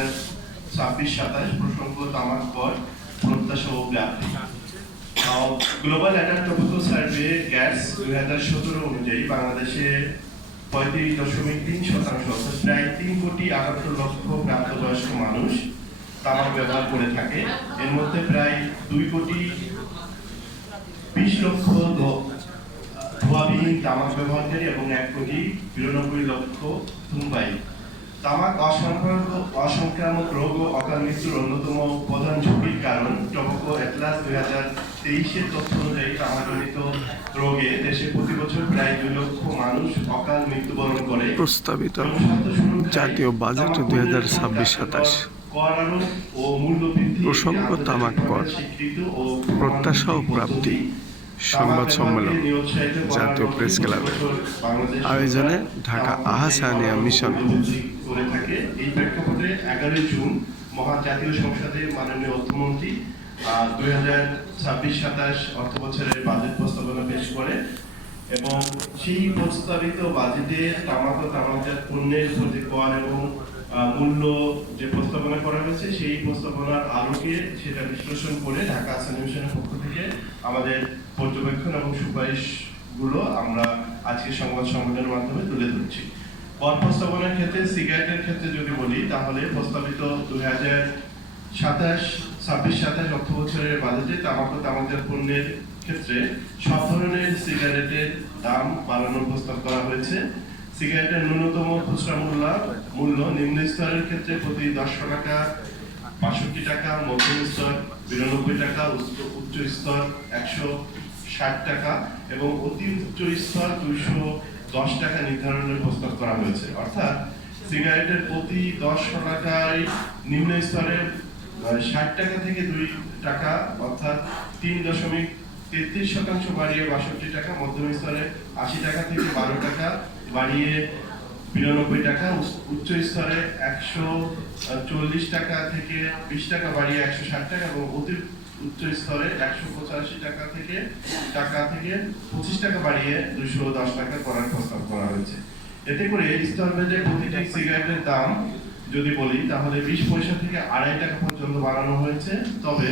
26-27 প্রসঙ্গ তামাক কর প্রত্যাশা ও ব্যাপ্তি। Global adult tobacco survey gas 2017 অনুযায়ী বাংলাদেশে 35.3% অর্থাৎ প্রায় 3,78,00,000 প্রাপ্তবয়স্ক মানুষ তামাক ব্যবহার করে থাকে। এর মধ্যে প্রায় 2,20,00,000 ধোঁয়াবিহীন তামাক ব্যবহারকারী এবং 1,92,00,000 ধূমপায়ী। তামাক অসংক্রামক রোগ ও অকাল মৃত্যুর অন্যতম প্রধান ঝুঁকির কারণ। টোবাকো অ্যাটলাস 2023-এর তথ্য অনুযায়ী তামাকজনিত রোগে দেশে প্রতি বছর প্রায় 2 লক্ষ মানুষ অকাল মৃত্যুবরণ করে। প্রস্তাবিত জাতীয় বাজেট 2026-27 কর আরোপ ও মূল্য বৃদ্ধি, প্রসঙ্গ তামাক কর প্রত্যাশা ও প্রাপ্তি সংবাদ সম্মেলন জাতীয় প্রেস ক্লাবের আয়োজনে ঢাকা আহ্ছানিয়া মিশন। করে থাকে। এই প্রেক্ষাপটে 11 জুন মহান জাতীয় সংসদে মাননীয় অর্থমন্ত্রী 2026-27 অর্থ বছরের বাজেট প্রস্তাবনা পেশ করে এবং সেই প্রস্তাবিত বাজেটে তামাক ও তামাকজাত পণ্যের প্রতি কর এবং মূল্য যে প্রস্তাবনা করা হয়েছে সেই প্রস্তাবনার আলোকে সেটা বিশ্লেষণ করে ঢাকা আহ্ছানিয়া মিশনের পক্ষ থেকে আমাদের পর্যবেক্ষণ এবং সুপারিশগুলো আমরা আজকে সংবাদ সম্মেলনের মাধ্যমে তুলে ধরছি। কর প্রস্তাবনার ক্ষেত্রে সিগারেটের ক্ষেত্রে যদি বলি তাহলে প্রস্তাবিত 2026-27 অর্থ বছরের বাজেটে তামাক ও তামাকজাত পণ্যের ক্ষেত্রে সব ধরনের সিগারেটের দাম বাড়ানোর প্রস্তাব করা হয়েছে। সিগারেটের ন্যূনতম খুচরা মূল্য নিম্ন স্তরের ক্ষেত্রে প্রতি 10 টাকা 62 টাকা, মধ্যম স্তর 92 টাকা, উচ্চ স্তর 160 টাকা এবং অতি উচ্চ স্তর 210 টাকা নির্ধারণের প্রস্তাব করা হয়েছে। অর্থাৎ সিগারেটের প্রতি 10 টাকায় নিম্ন স্তরের 60 টাকা থেকে 2 টাকা অর্থাৎ 3.33% বাড়িয়ে 62 টাকা, মধ্যম স্তরে 80 টাকা থেকে 12 টাকা বাড়িয়ে 92 টাকা, উচ্চ স্তরে 140 টাকা থেকে 20 টাকা বাড়িয়ে 160 টাকা এবং অতি উচ্চ স্তরে 185 টাকা থেকে 25 টাকা বাড়িয়ে 210 টাকা করার প্রস্তাব করা হয়েছে। এতে করে স্তরভেদে প্রতিটি সিগারেটের দাম যদি বলি তাহলে 20 পয়সা থেকে 2.5 টাকা পর্যন্ত বাড়ানো হয়েছে। তবে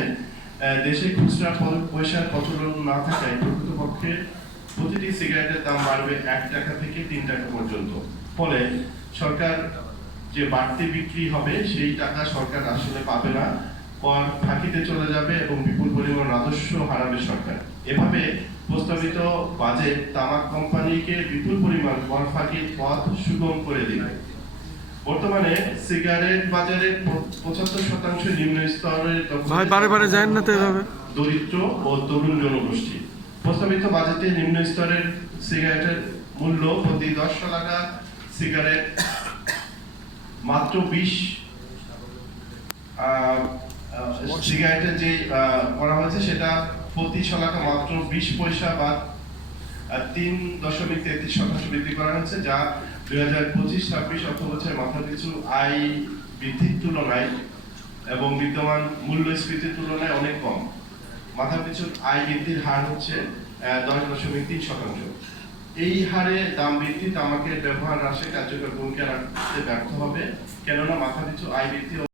দেশে খুচরা পয়সার প্রচলন না থাকায় প্রকৃতপক্ষে প্রতিটি সিগারেটের দাম বাড়বে 1 টাকা থেকে 3 টাকা পর্যন্ত। ফলে সরকার যে বাড়তি বিক্রি হবে সেই টাকা সরকার আসলে পাবে না, কর ফাঁকিতে চলে যাবে এবং বিপুল পরিমাণ রাজস্ব হারাবে সরকার। এভাবে প্রস্তাবিত বাজেট তামাক কোম্পানিকে বিপুল পরিমাণ কর ফাঁকির পথ সুগম করে দিবে। বর্তমানে সিগারেট বাজারে 75% নিম্ন স্তরের দরিদ্র ও তরুণ জনগোষ্ঠী। প্রস্তাবিত বাজেটে নিম্ন স্তরের সিগারেটের মূল্য প্রতি 10 টাকা সিগারেট মাত্র 20 সিগারেটের যে করা হয়েছে সেটা প্রতি টাকা মাত্র 20 পয়সা বা 3.33% বৃদ্ধি করা হয়েছে, যা 2025-26 অর্থ বছরের মাথাপিছু আয় বৃদ্ধির তুলনায় এবং বিদ্যমান মূল্যস্ফীতির তুলনায় অনেক কম। মাথাপিছু আয় বৃদ্ধির হার হচ্ছে 10.3%। এই হারে দাম বৃদ্ধি তামাকের ব্যবহার হ্রাসে কার্যকর ভূমিকা রাখতে ব্যর্থ হবে, কেননা মাথাপিছু আয় বৃদ্ধি